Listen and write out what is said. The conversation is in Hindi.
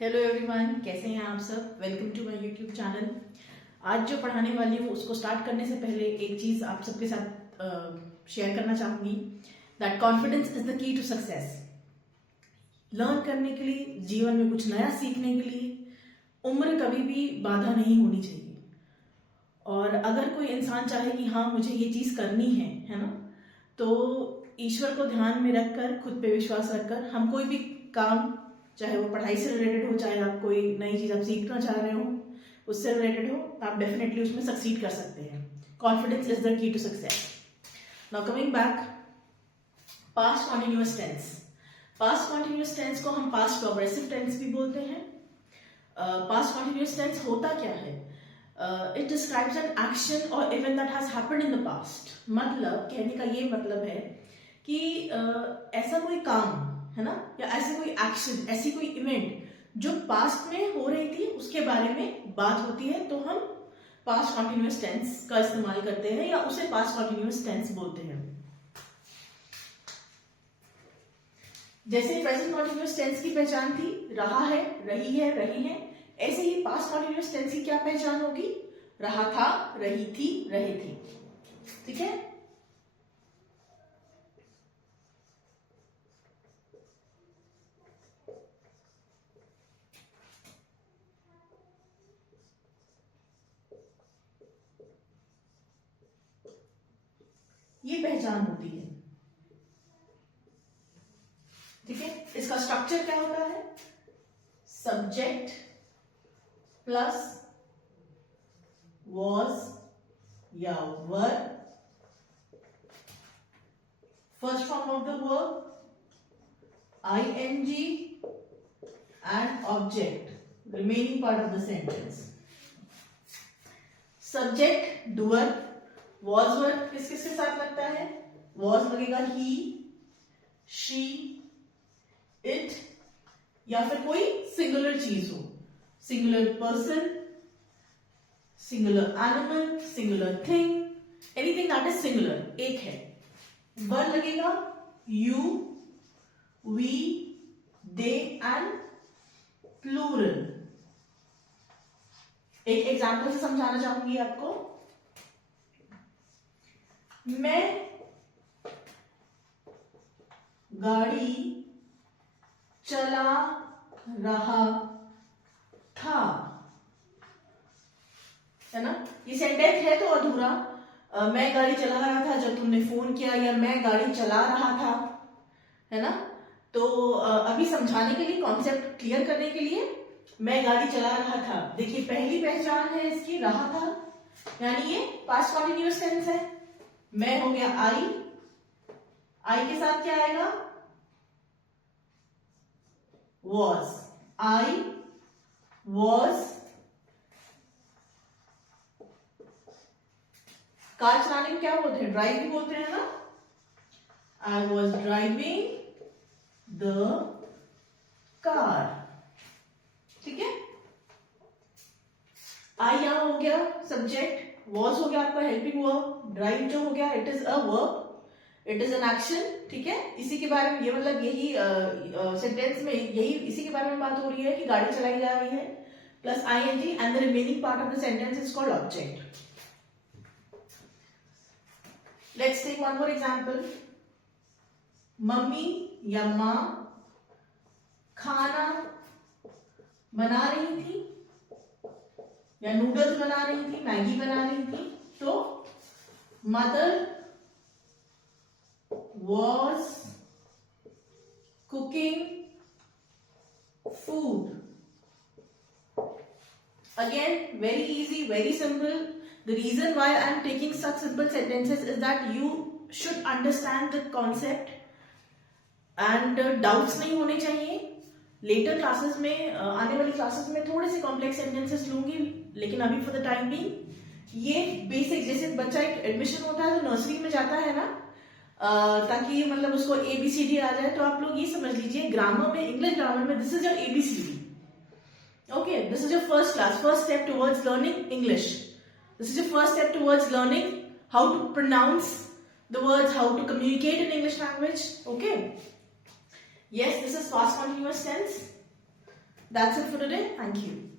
हेलो एवरीवन, कैसे हैं आप सब। Welcome to my YouTube channel. आज जो पढ़ाने वाली हूँ उसको स्टार्ट करने से पहले एक चीज आप सबके साथ शेयर करना चाहूंगी that confidence is the key to success. Learn करने के लिए, जीवन में कुछ नया सीखने के लिए उम्र कभी भी बाधा नहीं होनी चाहिए। और अगर कोई इंसान चाहे कि हाँ मुझे ये चीज करनी है ना, तो ईश्वर को ध्यान में रखकर, खुद पे विश्वास रखकर हम कोई भी काम, चाहे वो पढ़ाई से रिलेटेड हो, चाहे आप कोई नई चीज आप सीखना चाह रहे हो उससे रिलेटेड हो, आप डेफिनेटली उसमें सक्सीड कर सकते हैं। Confidence is the key to success. Now coming back, past continuous tense. Past continuous tense को हम पास्ट प्रोग्रेसिव टेंस भी बोलते हैं। पास्ट कॉन्टिन्यूअस टेंस होता क्या है? इट डिस्क्राइब्स एन एक्शन और event that has happened in the past. मतलब कहने का ये मतलब है कि ऐसा कोई काम है ना, या ऐसे कोई एक्शन, ऐसी कोई इवेंट जो पास्ट में हो रही थी उसके बारे में बात होती है, तो हम पास्ट कॉन्टिन्यूअस टेंस का इस्तेमाल करते हैं या उसे पास्ट कॉन्टिन्यूअस टेंस बोलते हैं। जैसे प्रेजेंट कॉन्टिन्यूअस टेंस की पहचान थी रहा है, रही है, ऐसे ही पास्ट कॉन्टिन्यूअस टेंस की क्या पहचान होगी? रहा था, रही थी, रहे थे। ठीक है। ये पहचान होती है। ठीक है। इसका स्ट्रक्चर क्या होता है? सब्जेक्ट प्लस वॉज या were, first form of the verb ing and object, remaining part of the sentence. Subject doer, was were किस किस के साथ लगता है? वॉज लगेगा ही, शी, इट, या फिर कोई सिंगुलर चीज हो, singular person, singular animal, singular thing, anything that is singular, एक है। वर लगेगा you, we, they and plural. एक एग्जाम्पल से समझाना चाहूंगी आपको। मैं गाड़ी चला रहा था, है ना। ये सेंटेंस है तो अधूरा। मैं गाड़ी चला रहा था जब तुमने फोन किया, या मैं गाड़ी चला रहा था, है ना। तो अभी समझाने के लिए, कॉन्सेप्ट क्लियर करने के लिए, मैं गाड़ी चला रहा था। देखिए पहली पहचान है इसकी रहा था, यानी ये पास्ट कॉन्टिन्यूअस टेंस है। मैं हो गया आई के साथ क्या आएगा? वॉज। आई वॉज, कार चलाने को क्या बोलते हैं? ड्राइव भी बोलते हैं ना। I was driving the car. ठीक है। आई यहां हो गया सब्जेक्ट, वॉज हो गया आपका हेल्पिंग वर्ब, ड्राइव जो हो गया it is a verb, it is an action. ठीक है। इसी के बारे में, ये मतलब यही सेंटेंस में यही इसी के बारे में बात हो रही है कि गाड़ी चलाई जा रही है, plus ING and the remaining part of the sentence is called object. Let's take one more example. Mummy या माँ खाना बना रही थी, या नूडल्स बना रही थी, मैगी बना रही थी, तो mother was cooking food. Again very easy, very simple. The reason why I am taking such simple sentences is that you should understand the concept and doubts नहीं होने चाहिए। लेटर क्लासेस में, आने वाली क्लासेस में थोड़े से कॉम्प्लेक्स सेंटेंसेस लूंगी, लेकिन अभी फॉर द टाइम बीइंग ये बेसिक, जैसे बच्चा एक एडमिशन होता है तो नर्सरी में जाता है ना, ताकि मतलब उसको ABCD आ जाए, तो आप लोग ये समझ लीजिए ग्रामर में, इंग्लिश ग्रामर में, this is your ABCD। Okay, this is your first class, first step towards learning English. This is your first step towards learning how to pronounce the words, how to communicate in English language. Okay. Yes, this is past continuous tense. That's it for today. Thank you.